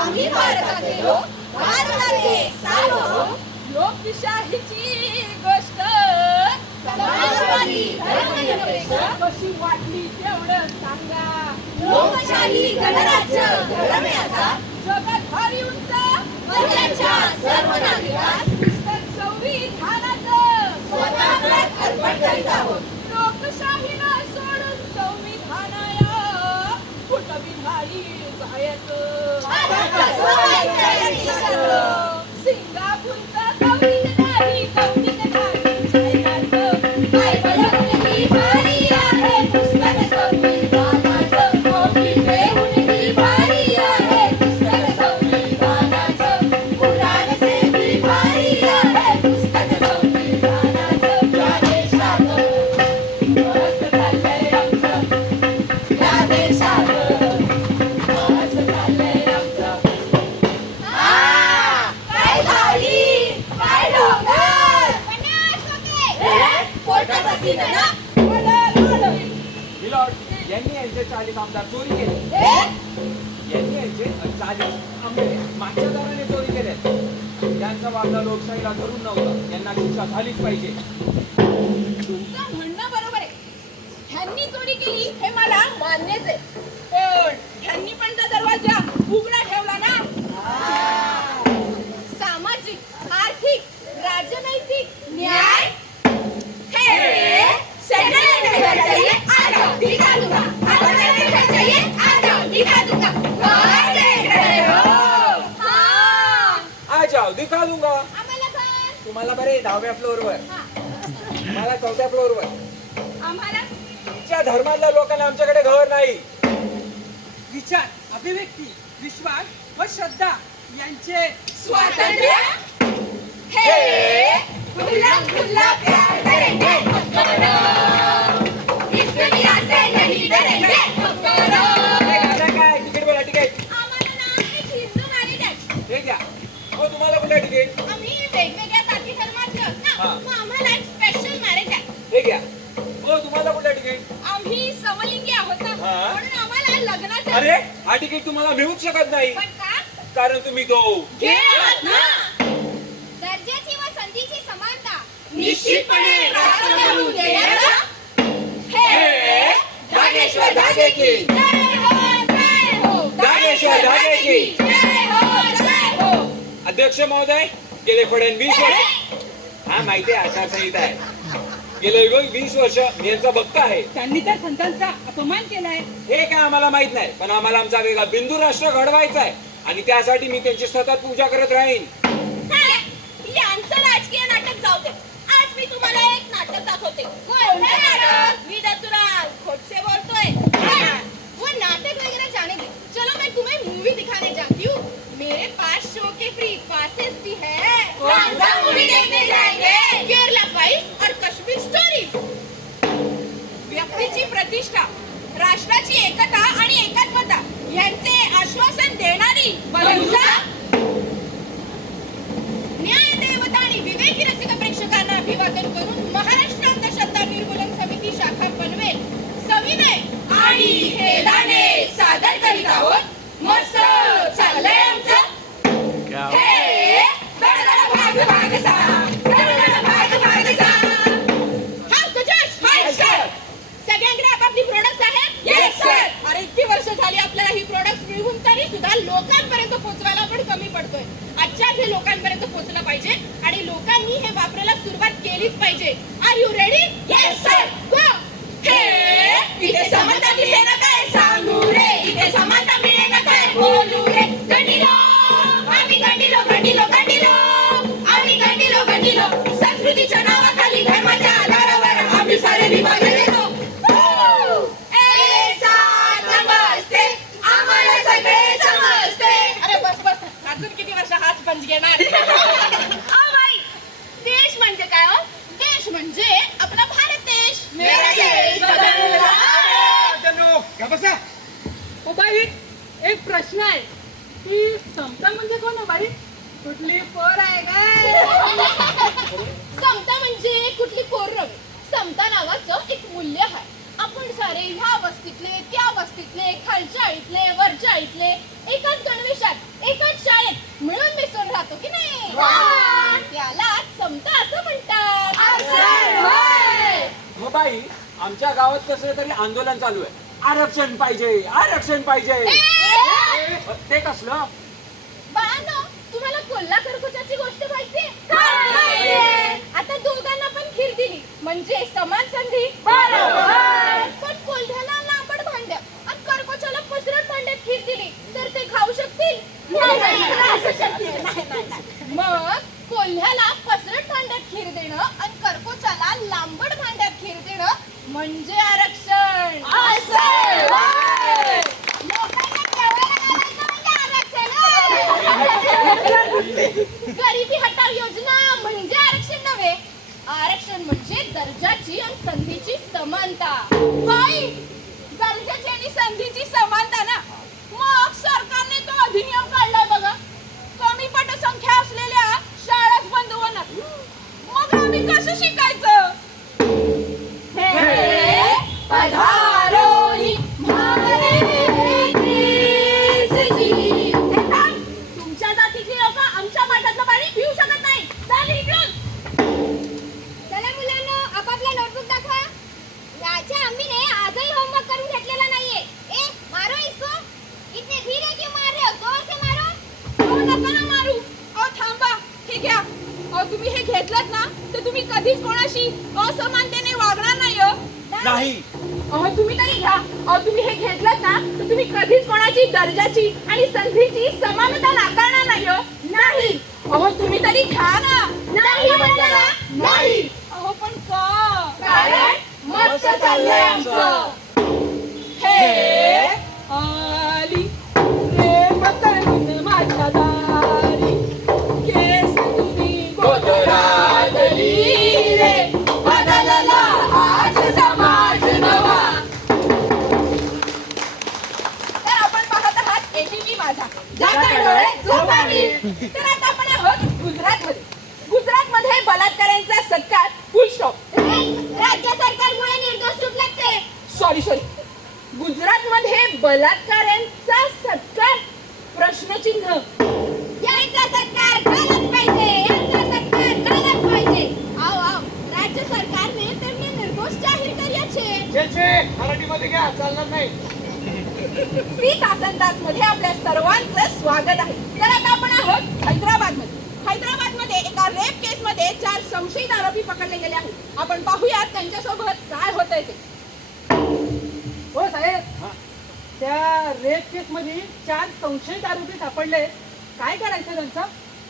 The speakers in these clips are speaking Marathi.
आम्ही भारताचे लोक भारताचे सार्वभौम लोकशाहीची गोष्ट. समाजवादी धर्मनिरपेक्ष. कशी वाटली तेवढं सांगा. लोकशाही गणराज्य घडवण्याचा जगात भारी उंच. पर्याच्या सर्व नागरिकांस पुस्तक संविधानाचं स्वतःप्रत अर्पण करीत आहोत. लोकशाहीला सोडून संविधानाया कुठं जायचं आता कसं व्हायचं झालीच तुमचं म्हणणं बरोबर आहे ह्यांनी चोरी केली हे मला मान्यच आहे पण ह्यांनी पण दरवाजा उघडा ठेवला ना सामाजिक आर्थिक राजनैतिक न्याय हे, चाहिए, आ जाओ, दिखा दूंगा. चाहिए, आ जाओ, दिखा दूंगा. देख रहे हो? हाँ, आ जाओ दिखा दूंगा तुम्हाला बरे दहाव्या फ्लोअरवर मला चौथ्या फ्लोअरवर आम्हाला? तुमच्या धर्मातल्या लोकांना आमच्याकडे घर नाही. विचार अभिव्यक्ती विश्वास व श्रद्धा यांचे स्वातंत्र्य? हे खुला खुला प्यार करेंगे करो इस दुनिया से नहीं डरेंगे करो काय? तिकीट बोला तिकीट. आम्हाला ना एक हिंदू मॅरेज आहे हे घ्या. हो तुम्हाला कुठलं तिकीट? अरे हा तिकीट तुम्हाला मिळूच शकत नाही. पण का? कारण तुम्ही तो. घे आहात ना. दर्जाची व संधीची समानता. निश्चितपणे राखून धरून देण्याचा हे धागेश्वर धागे की जय हो जय हो. धागेश्वर धागे की जय हो जय हो. अध्यक्ष महोदय गेले फडणवीस. वर्ष हा माहिती आहे आचारसंहिता आहे. गेले वीस वर्ष मी यांचा भक्त आहे. त्यांनी त्या संतांचा अपमान केलाय. हे काय आम्हाला माहीत नाही पण आम्हाला आमचा वेगळा बिंदू राष्ट्र घडवायचा आहे. आणि त्यासाठी मी त्यांची सतत पूजा करत राहीन. यांचं राजकीय नाटक जाऊ दे. आज मी तुम्हाला एक नाटक दाखवते. मी दत्तूराव खोटसे बोलतोय. वो नाटक वगैरह जाने दे. चलो मैं तुम्हें मूवी दिखाने जाती हूँ मेरे पास शो के फ्री राष्ट्राची एकता आणि एकात्मता यांचे आश्वासन देणारी न्याय देवता आणि विवेकी रसिक प्रेक्षकांना अभिवादन करून महाराष्ट्र अंधश्रद्धा निर्मूलन समिती शाखा पनवेल सविनय आणि सादर करीत आहोत. घेणार बाई देश म्हणजे काय हो? देश म्हणजे आपला भारत देश. मेरा देश. बदलला बसा? ओ बाई एक प्रश्न आहे. की समता म्हणजे कोण बाई? कुठली पोर आहे काय समता म्हणजे कुठली पोर नव्हे समता नावाचं एक मूल्य आहे. आपण सारे ह्या वस्तीतले त्या वस्तीतले खालच्या आळीतले वरच्या आळीतले एकाच गणवेशात जातो की नाही? असं म्हणतात. हो बाई आमच्या गावात कसं तरी आंदोलन चालू आहे. आरक्षण पाहिजे आरक्षण पाहिजे. ते कसलं? तुम्हाला कोल्हाकर कुचाची गोष्ट माहितीये? आता दोघांना पण खीर दिली. म्हणजे समान संधी. पण कोल्ह्याला पसरट भांड्यात खीर दिली तर ते खाऊ शकतील. मग कोल्ह्याला पसरट भांड्यात खीर देणं आणि करकोचाला लांबड भांड्यात खीर देणं म्हणजे आरक्षण. म्हणजे आरक्षण गरिबी हटाव योजना म्हणजे आरक्षण नव्हे. आरक्षण म्हणजे दर्जाची आणि संधीची समानता. दर्जाची आणि संधीची समानता अहो तुम्ही तरी घ्या. अहो तुम्ही हे घेतलं ना तर तुम्ही कधीच कोणाची दर्जाची आणि संधीची समानता नाकारणार नाही हो. नाही. अहो तुम्ही तरी घ्या ना. नाही? नाही. अहो पण का? कारण मस्त चाललंय आमचं. हे. गुजरातमध्ये. गुजरातमध्ये बलात्कारांचा सत्कार फुल राज्य सरकारमुळे निर्दोष सुटलेत ते. सॉरी सॉरी गुजरातमध्ये बलात्कारांचा सत्कार प्रश्नचिन्ह. यांचा सत्कार झालाच पाहिजे यांचा सत्कार झालाच पाहिजे. राज्य सरकारने त्यांनी निर्दोष जाहीर करिया छे छे मराठीमध्ये घ्या चालणार नाही. सी तासनमध्ये आपल्या सर्वांचं स्वागत आहे. तर आता आपण आहोत हैदराबादमध्ये हैदराबादमध्ये एका रेप केस मध्ये चार संशयित आरोपी पकडले गेले आहेत. आपण पाहूयात त्यांच्यासोबत काय होतंय ते. हो साहेब. त्या रेप केस मध्ये चार संशयित आरोपी सापडले. काय करायचं त्यांचं?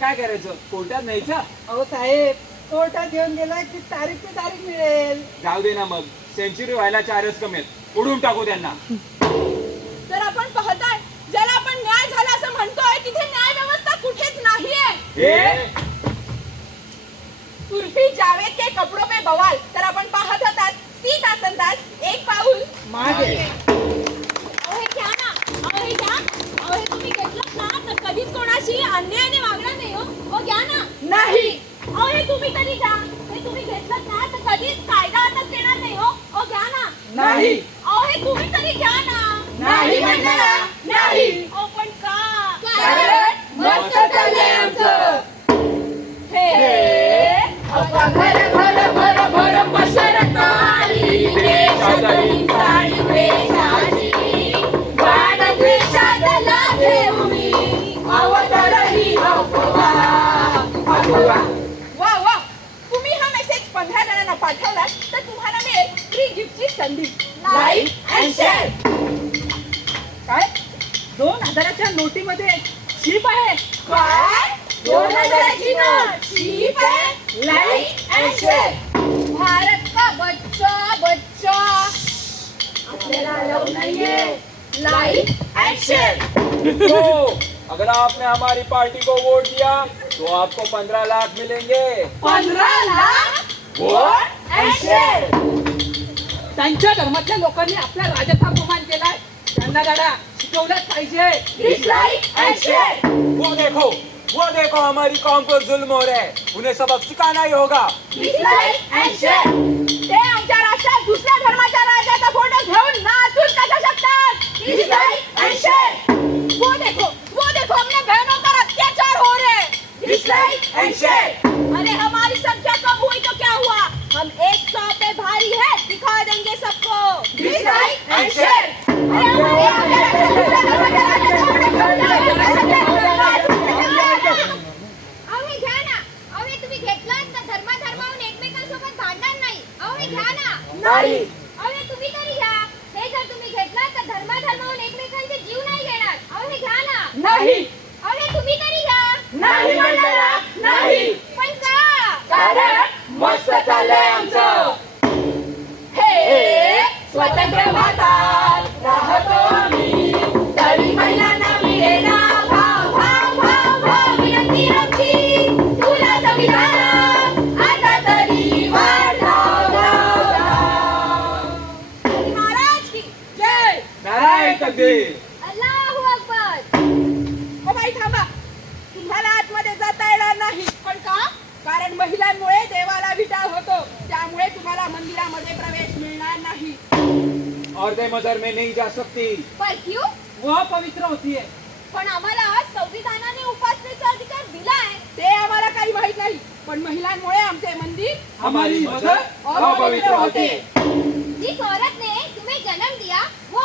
काय करायचं? कोर्टात न्यायचं? अहो साहेब कोर्टात येऊन गेला की तारीख ते तारीख मिळेल. जाऊ दे ना मग. सेंचुरी व्हायला चारच कमी आहेत उडून टाकू त्यांना तर आपण पाहताय ज्याला आपण न्याय झाला असं म्हणतोय तिथे न्याय व्यवस्था कुठेच नाहीये हे उर्फी जावेद के कपडों पे बवाल तर आपण पाहत होतात सी तासंदाज एक पाऊल मागे. अहो हे घ्या ना. अहो हे घ्या. अहो हे तुम्ही घेतलं ना तर कधीच कोणाशी अन्यायाने वागणार नाही हो. हो घ्या ना. नाही. अहो हे तुम्ही तरी घ्या. तर तुम्हाला मिळेल फ्री गिफ्टची संधी. लाईक अँड शेअर काय? दोन हजाराच्या नोटीमध्ये शिप आहे. काय? दोन हजाराची नोट. चीप आहे. लाईक अँड शेअर भारत का बच्चा बच्चा? आपल्याला अलाउ नाहीये. लाईक अँड शेअर तो अगर आपने हमारी पार्टी को वोट दिया तो आपको पंद्रह लाख मिलेंगे। पंधरा लाख वोट? त्यांच्या धर्मातल्या लोकांनी आपल्या राजाचा अपमान केलाय. त्यांना दादा शिकवलंच पाहिजे. वो देखो वो देखो हमारी कौम पर जुल्म हो रहे हैं। उन्हें सबक सिखाना ही होगा। ते आमच्या राष्ट्रात दुसऱ्या धर्माच्या राजाचा फोटो घेऊन नाचून कशा शकतात. वो देखो वो देखो हमने बहनों पर अत्याचार हो रहे हैं. नाही मंडळा नाही. पण का? कारण मस्त चाललंय आमचं. हे स्वतंत्र भारतात राहतो आम्ही. तरी महिलांना मिळेला भाव अकबर. ओ बाई थांबा. तुम्हाला आतमध्ये जाता येणार नाही. पण का? कारण महिलांमुळे देवाला विटाळ होतो. त्यामुळे तुम्हाला मंदिरामध्ये प्रवेश मिळणार नाही. और दे मदर में नहीं जा सकती. पर क्यों? वह पवित्र होती है. पण आम्हाला संविधानाने उपासनेचा अधिकार दिलाय. ते आम्हाला काही माहीत नाही. पण महिलांमुळे आमचे मंदिर हमारी मदर अपवित्र होती. जिस औरत ने तुम्हें जन्म दिया वो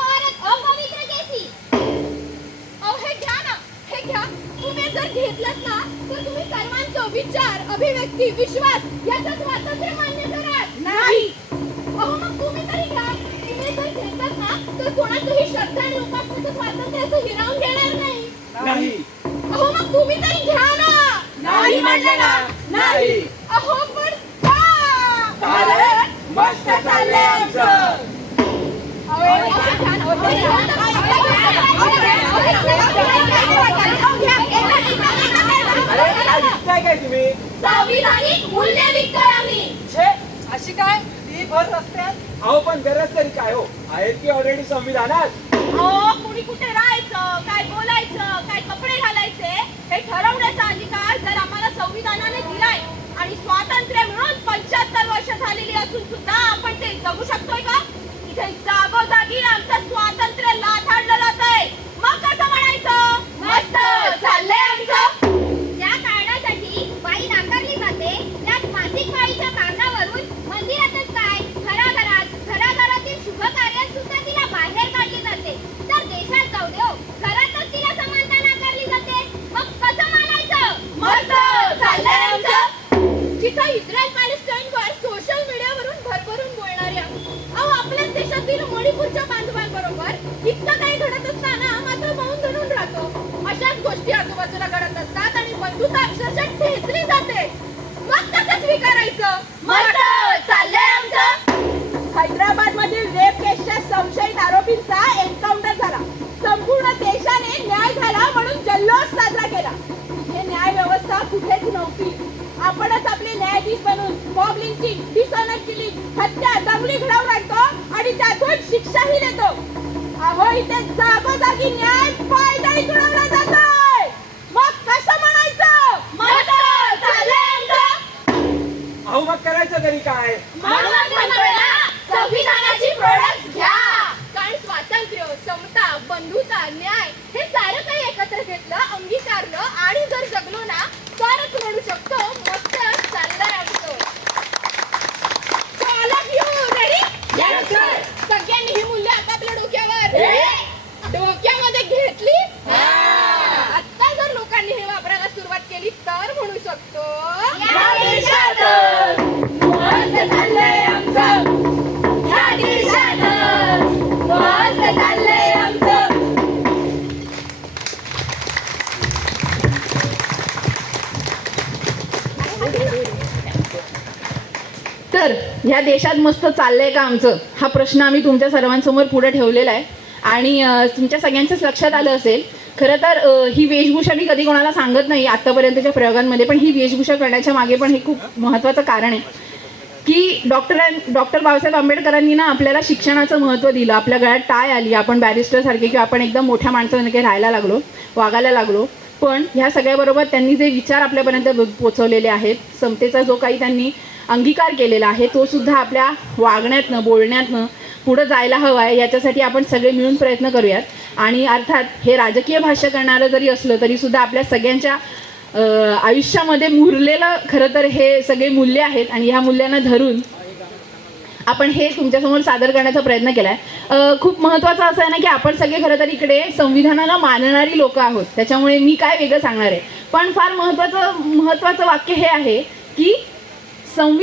जर घेतलं ना तर तुम्ही सर्वांचं विचार अभिव्यक्ती विश्वास याचं स्वातंत्र्य मान्य कराल. नाही. अहो मग तुम्ही तरी घ्या तुम्ही जर घेतलं ना तर कोणाचंही श्रद्धा आणि उपासनेचं स्वातंत्र्य असं हिरावून घेणार नाही. नाही. अहो मग तुम्ही तरी घ्या ना. नाही म्हणलं ना. नाही. अहो पण का? कारण मस्त चाललंय आमचं अहो, हे घ्या ना, अहो, हे घ्या ना. अरे काय विकताय काय तुम्ही संविधानिक मूल्य विकतोय आम्ही छे अशी काय? ती भर रस्त्यात अहो पण गरज तरी काय हो? आहेत की ऑलरेडी संविधानात? अहो कुणी कुठे राहायचं? काय बोलायचं? काय कपडे घालायचे? हे ठरवण्याचा अधिकार जर आम्हाला संविधानाने दिलाय आणि स्वातंत्र्य मिळून पंच्याहत्तर वर्ष झालेली असून सुद्धा आपण ते जगू शकतोय का? इथे जागोजागी आमचं स्वातंत्र्य लाथाडलं जातंय मग कसं म्हणायचं मस्त चाललंय आमचं ज्या कारणासाठी बाई नाकारली जाते त्यात मासिक पाळीच्या कारणावरून मंदिरातच काय घराघरात घराघरातील शुभ कार्यात सुद्धा तिला बाहेर काढली जाते तर देशात जाऊ देव घरातच तिला समानता नाकारली जाते मग कसं मानायचं मस्त चाललंय आमचं जिथं इस्रायल पॅलेस्टाईनवर सोशल मीडियावरून भरभरून बोलणाऱ्या अहो आपल्याच देशातील मणिपूरच्या बांधवांबरोबर इतकं काही घडत असताना मात्र मौन धरून राहतो अशाच गोष्टी आजूबाजूला घडत असतात आणि बंधुता अक्षरशः ठेचली जाते मग कसं स्वीकारायचं मस्त चाललंय आमचं हैदराबाद मधील रेप केसच्या संशयित आरोपींचा एन्काउंटर झाला संपूर्ण देशाने न्याय झाला म्हणून जल्लोष साजरा केला हे न्याय व्यवस्था कुठेच नव्हती आपणच आपले न्यायाधीश बनून मॉब लिंचिंग डिसऑनर किलिंग हत्या दंगली घडवून आणतो आणि त्यातून शिक्षाही देतो अहो इथे जागोजागी न्याय पायदळी तुडवला जातोय. मग कसं म्हणायचं? मस्त चाललंय आमचं अहो मग करायचं तरी काय? देशात मस्त चाललंय का आमचं? हा प्रश्न आम्ही तुमच्या सर्वांसमोर पुढे ठेवलेला आहे. आणि तुमच्या सगळ्यांच्याच लक्षात आलं असेल खरं तर ही वेशभूषा मी कधी कोणाला सांगत नाही आत्तापर्यंतच्या प्रयोगांमध्ये पण ही वेशभूषा करण्याच्या मागे पण हे खूप महत्त्वाचं कारण आहे. की डॉक्टरां डॉक्टर बाबासाहेब आंबेडकरांनी ना आपल्याला शिक्षणाचं महत्त्व दिलं आपल्या गळ्यात टाय आली आपण बॅरिस्टरसारखे किंवा आपण एकदम मोठ्या माणसासारखे राहायला लागलो वागायला लागलो पण ह्या सगळ्याबरोबर त्यांनी जे विचार आपल्यापर्यंत पोचवलेले आहेत समतेचा जो काही त्यांनी अंगीकार केलेला आहे तो सुद्धा आपल्या वागण्यातनं बोलण्यातनं पुढं जायला हवा आहे याच्यासाठी आपण सगळे मिळून प्रयत्न करूयात. आणि अर्थात हे राजकीय भाष्य करणारं जरी असलं तरी सुद्धा आपल्या सगळ्यांच्या आयुष्यामध्ये मुरलेलं खरं तर हे सगळे मूल्य आहेत. आणि ह्या मूल्यांना धरून आपण हे तुमच्यासमोर सादर करण्याचा प्रयत्न केला आहे खूप महत्त्वाचं असं आहे ना की आपण सगळे खरं तर इकडे संविधानाला मानणारी लोक आहोत. त्याच्यामुळे मी काय वेगळं सांगणार आहे? पण फार महत्त्वाचं महत्त्वाचं वाक्य हे आहे की संवि